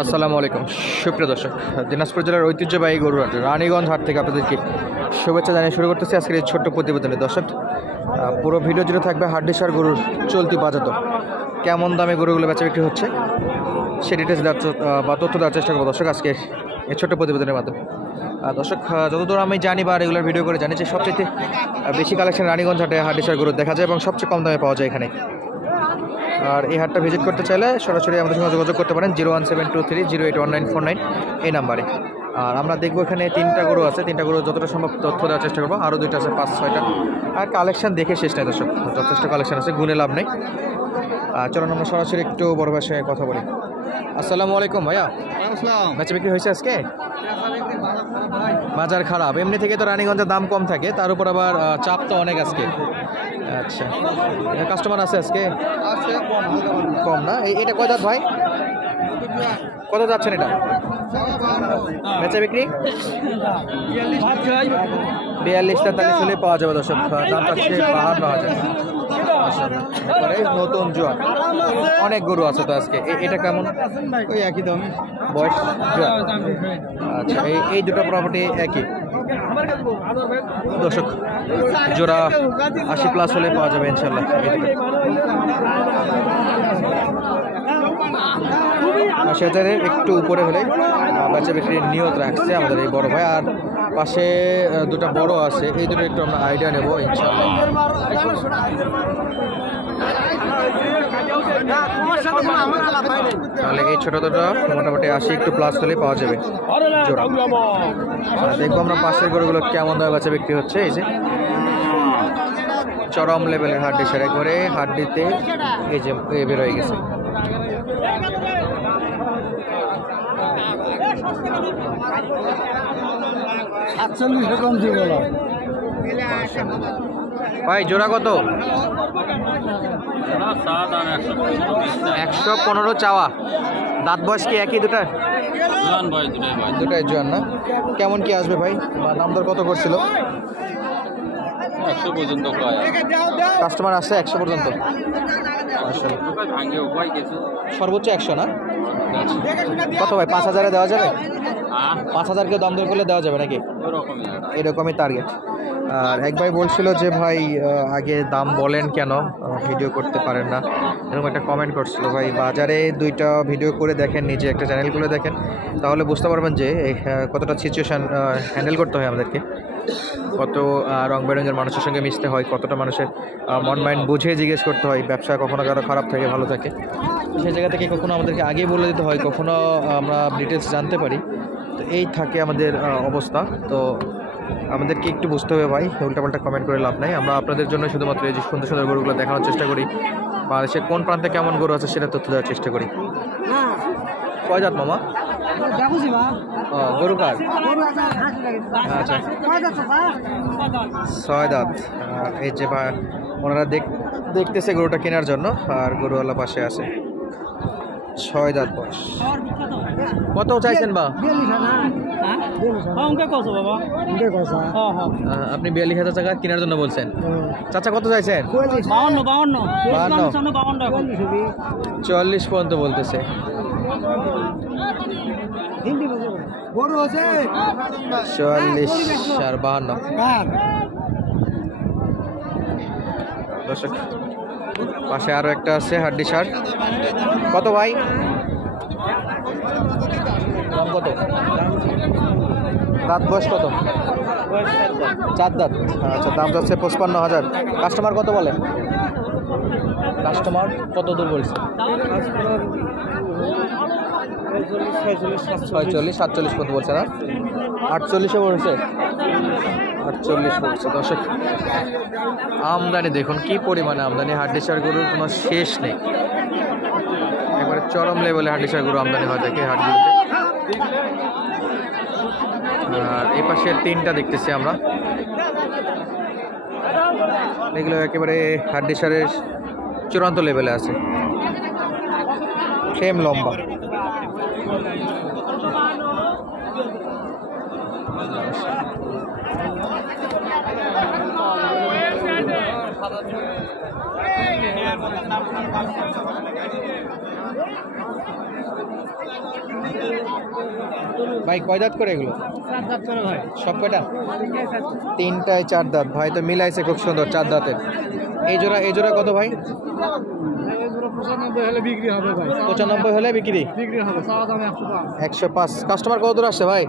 আসসালামু আলাইকুম সুপ্রিয় দর্শক, দিনাজপুর জেলার ঐতিহ্যবাহী গরুরহাট রানীগঞ্জ হাট থেকে আপনাদেরকে শুভেচ্ছা জানিয়ে শুরু করতেছি আজকের এই ছোট্ট প্রতিবেদনে। দর্শক, পুরো ভিডিও জুড়ে থাকবে হাড্ডিসার গরুর চলতি বাজার, কেমন দামে গরুগুলো বেচা বিক্রি হচ্ছে সে ডিটেলস বা তথ্য দেওয়ার চেষ্টা করবো দর্শক আজকে এই ছোট্ট প্রতিবেদনের মাধ্যমে। দর্শক, যতদূর আমি জানি বা রেগুলার ভিডিও করে জানি যে সবচেয়ে বেশি কালেকশন রানীগঞ্জ হাটে হাড্ডিসার গরু দেখা যায় এবং সবচেয়ে কম দামে পাওয়া যায় এখানে। আর এই হাটটা ভিজিট করতে চাইলে সরাসরি আমাদের সঙ্গে যোগাযোগ করতে পারেন 01723081949 এই নাম্বারে। আর আমরা দেখবো এখানে 3টা গরু আছে, 3টা গরু যতটা সম্ভব তথ্য দেওয়ার চেষ্টা করবো। আরও 2টা আছে, 5-6টা। আর কালেকশন দেখে শেষ নেই দর্শক, যথেষ্ট কালেকশন আছে, গুণে লাভ নেই। চলুন আমরা সরাসরি একটু বড় ভাষায় কথা বলি। আসসালামু আলাইকুম ভাইয়া, বেচা বিক্রি হয়েছে আজকে? বাজার খারাপ, এমনি থেকে তো রানীগঞ্জের দাম কম থাকে, তার উপর আবার চাপ তো অনেক আজকে। আচ্ছা, কাস্টমার আছে আজকে? কম না? এটা কয় দাঁত ভাই? কত যাচ্ছেন এটা বেচা বিক্রি? 42-43 পাওয়া যাবে দর্শক, দাম পাচ্ছে 52,000। নতুন জোয়ান, অনেক গরু আছে তো আজকে। এটা কেমন? ওই একই দাম, বয়স? আচ্ছা, এই দুটো প্রপার্টি একই দর্শক, জোড়া 80+ হলে পাওয়া যাবে ইনশাল্লাহ। 80,000-এর একটু উপরে হলে বেচা বিক্রির নিয়ত রাখছে আমাদের এই বড় ভাই। আর পাশে 2টা বড় আছে, এই দুটো একটু আমরা আইডিয়া নেবো ইনশাল্লাহ। তাহলে এই ছোট দুটো মোটামুটি 80+ হলে পাওয়া যাবে জোড়া। দেখবো আমরা পাশের গরুগুলো কেমন দামে বেচা বিক্রি হচ্ছে। এই যে চরম লেভেলের হাড্ডি, সেরে করে হাড্ডিতে এই যে বের হয়ে গেছে। ভাই জোড়া কত? 115 চাওয়া। দাঁত বয়স কি একই? দুটাই জোয়ান না? কেমন কি আসবে ভাই? দাম দর কত করছিল? 100 পর্যন্ত। কাস্টমার আসছে 100 পর্যন্ত? সর্বোচ্চ 100 না? কত ভাই, 5,000-এ দেওয়া যাবে? 5,000-কে দাম দর করলে দেওয়া যাবে নাকি? এরকমই টার্গেট। আর এক ভাই বলছিল যে ভাই আগে দাম বলেন কেন, ভিডিও করতে পারেন না, এরকম একটা কমেন্ট করছিল। ভাই বাজারে 2টা ভিডিও করে দেখেন, নিজে একটা চ্যানেল খুলে দেখেন, তাহলে বুঝতে পারবেন যে কতটা সিচুয়েশান হ্যান্ডেল করতে হয় আমাদেরকে, কত রং বেরঙের মানুষের সঙ্গে মিশতে হয়, কতটা মানুষের মন মাইন্ড বুঝে জিজ্ঞেস করতে হয়। ব্যবসা কখনো কারো খারাপ থাকে, ভালো থাকে, সেই জায়গা থেকে কখনো আমাদেরকে আগে বলে দিতে হয়, কখনো আমরা ডিটেলস জানতে পারি। তো এই থাকে আমাদের অবস্থা। তো আমাদেরকে একটু বুঝতে হবে ভাই, উল্টাপাল্টা কমেন্ট করে লাভ নাই। আমরা আপনাদের জন্য শুধুমাত্র এই যে সুন্দর সুন্দর গরুগুলো দেখানোর চেষ্টা করি, বাংলাদেশের কোন প্রান্তে কেমন গরু আছে সেটা তথ্য দেওয়ার চেষ্টা করি। কয় জাত মামা? গরু কার? আচ্ছা, 6 দাঁত। এই যে ওনারা দেখতেছে গরুটা কেনার জন্য, আর গরুওয়ালা পাশে আছে। 6 দাঁত বয়স। কত চাইছেন বা? আপনি 42,000 টাকা কেনার জন্য বলছেন। চাচা কত চাইছেন? 44 পর্যন্ত বলতেছে। 44 আর 52। দর্শক, পাশে আরো একটা আছে হাড্ডি সার। কত ভাই দাম? কত দাঁত বয়স? কত? 4 দাঁত। আচ্ছা, দাম যাচ্ছে 55,000। কাস্টমার কত বলে? কাস্টমার কত দূর বলছে? 46-47 পর্যন্ত বলছে না? 48-এ বলছে। 48 বলছে। দর্শক, আমদানি দেখুন কি পরিমাণে আমদানি, হাড্ডিসার গরুর কোনো শেষ নেই। এবারে চরম লেভেলে হাড্ডিসার গরু আমদানি হয় থাকে হাটগুলোতে। আর এই পাশে 3টা দেখতেছি আমরা, এগুলো একেবারে হাড্ডিসারের চূড়ান্ত লেভেলে আছে, ফ্রেম লম্বা। ভাই কয় দাঁত করে এগুলো? সব কয়টা? 3টায় 4 দাঁত। ভাই তো মিলাইছে খুব সুন্দর 4 দাঁতের। এই জোড়া কত ভাই? 95 হলে বিক্রি। 105। কাস্টমার কত দূর আসছে ভাই?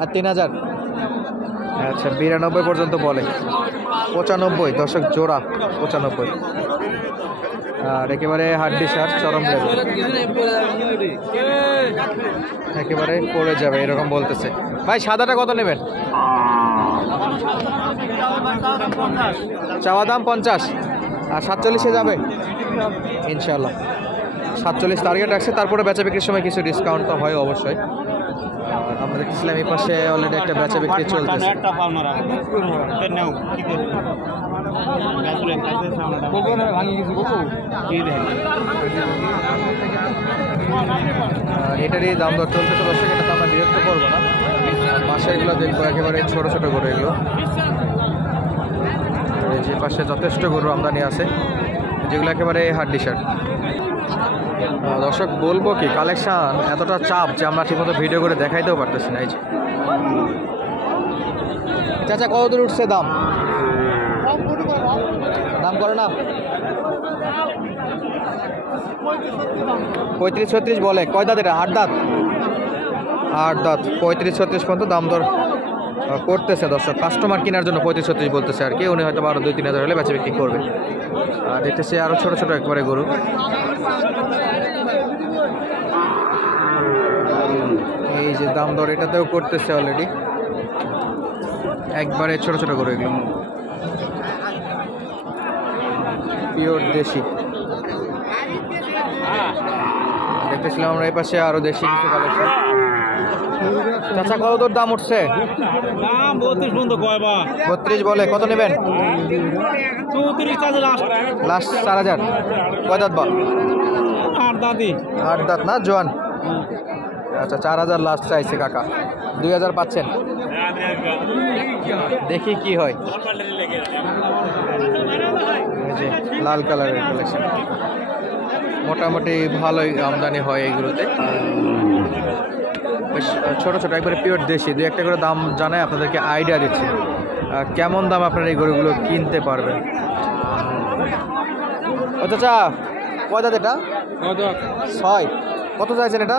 আর 3000। আচ্ছা 92 পর্যন্ত বলে। 95 দর্শক জোড়া 95। আর একেবারে হাড্ডি সার চরম লেভেল, একেবারে পড়ে যাবে এরকম বলতেছে। ভাই সাদাটা কত নেবেন? চাওয়া দাম 50 আর 47-এ যাবে ইনশাল্লাহ। 47 টার্গেট রাখছে, তারপরে বেচা বিক্রির সময় কিছু ডিসকাউন্ট তো হয় অবশ্যই। আর আমরা দেখছিলাম এই পাশে অলরেডি একটা বেচা বিক্রি চলতেছে। এটারই দাম দর চলতেছে দর্শক, এটা তো আমরা বিরক্ত করবো না। পাশে এগুলো দেখবো একেবারে ছোট ছোট গরু এগুলো। এই যে পাশে যথেষ্ট গরু আমদানি আছে, যেগুলো একেবারে হাড্ডি শার্ট। দর্শক বলবো কি, কালেকশন এতটা চাপ যে আমরা ঠিকমতো ভিডিও করে দেখাইতেও পারতেছি না। এই যে চাচা কত দূর উঠছে দাম? দাম করে না 35-36 বলে। কয় দাঁত এটা? 8 দাঁত। 8 দাঁত। 35-36 পর্যন্ত দাম দর করতেছে দর্শক। কাস্টমার কেনার জন্য 35-36 বলতেছে আর কি। উনি হয়তো আরো 2-3 হাজার হলে বেচা বিক্রি করবে। আর দেখতেছি আরো ছোট ছোট একবারে গরু। এই যে দাম দর এটাতেও করতেছে অলরেডি, একবারে ছোট ছোট গরু এগুলো, পিওর দেশি। দেখতেছিলাম আমরা এই পাশে আরো দেশি কিছু কালেকশন। চাচা কত দূর দাম উঠছে? 32 বলে। কত নেবেন? লাস্ট 4000। কয় দাঁত বল? 8 দাঁত না জোয়ান? আচ্ছা 4000 লাস্ট চাইছে কাকা। 2000 পাচ্ছেন? দেখি কি হয়। লাল কালারের কালেকশন মোটামুটি ভালোই আমদানি হয় এইগুলোতে। বেশ ছোট ছোট একবারে পিওর দেশি। 2-1টা করে দাম জানায় আপনাদেরকে আইডিয়া দিচ্ছি কেমন দাম আপনারা এই গরুগুলো কিনতে পারবেন। ও চাচা কয় দাঁত এটা? 6। কত চাইছেন এটা?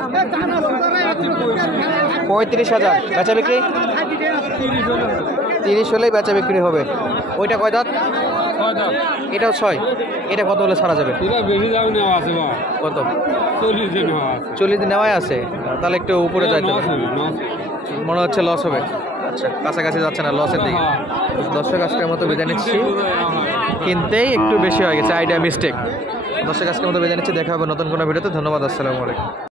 35,000। বেচা বিক্রি 30 হলেই বেচা বিক্রি হবে। ওইটা কয় দাঁত? এটাও 6। এটা কত হলে ছাড়া যাবে? কত? 40 নেওয়াই আছে। তাহলে একটু উপরে যাইতে হবে, মনে হচ্ছে লস হবে। আচ্ছা কাছাকাছি যাচ্ছে না, লসের দিকে। দর্শক আজকের মতো বিদায় নিচ্ছি, কিনতেই একটু বেশি হয়ে গেছে, আইডিয়া মিস্টেক। দর্শক আজকের মতো বিদায় নিচ্ছি, দেখা হবে নতুন কোনো ভিডিওতে। ধন্যবাদ, আসসালামু আলাইকুম।